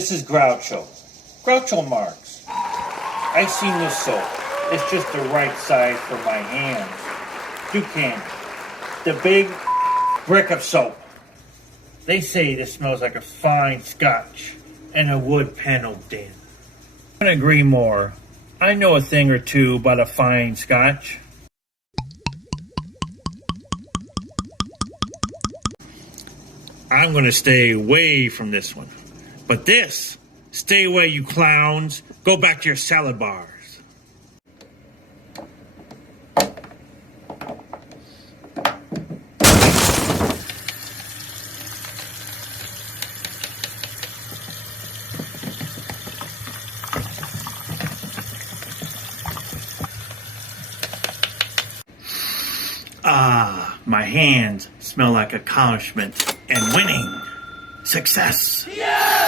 This is Groucho Marx. I've seen this soap. It's just the right size for my hands. Toucan, the big brick of soap. They say this smells like a fine Scotch and a wood paneled den. I couldn't agree more. I know a thing or two about a fine Scotch. I'm going to stay away from this one. But this, stay away, you clowns. Go back to your salad bars. Ah, my hands smell like accomplishment and winning. Success. Yeah!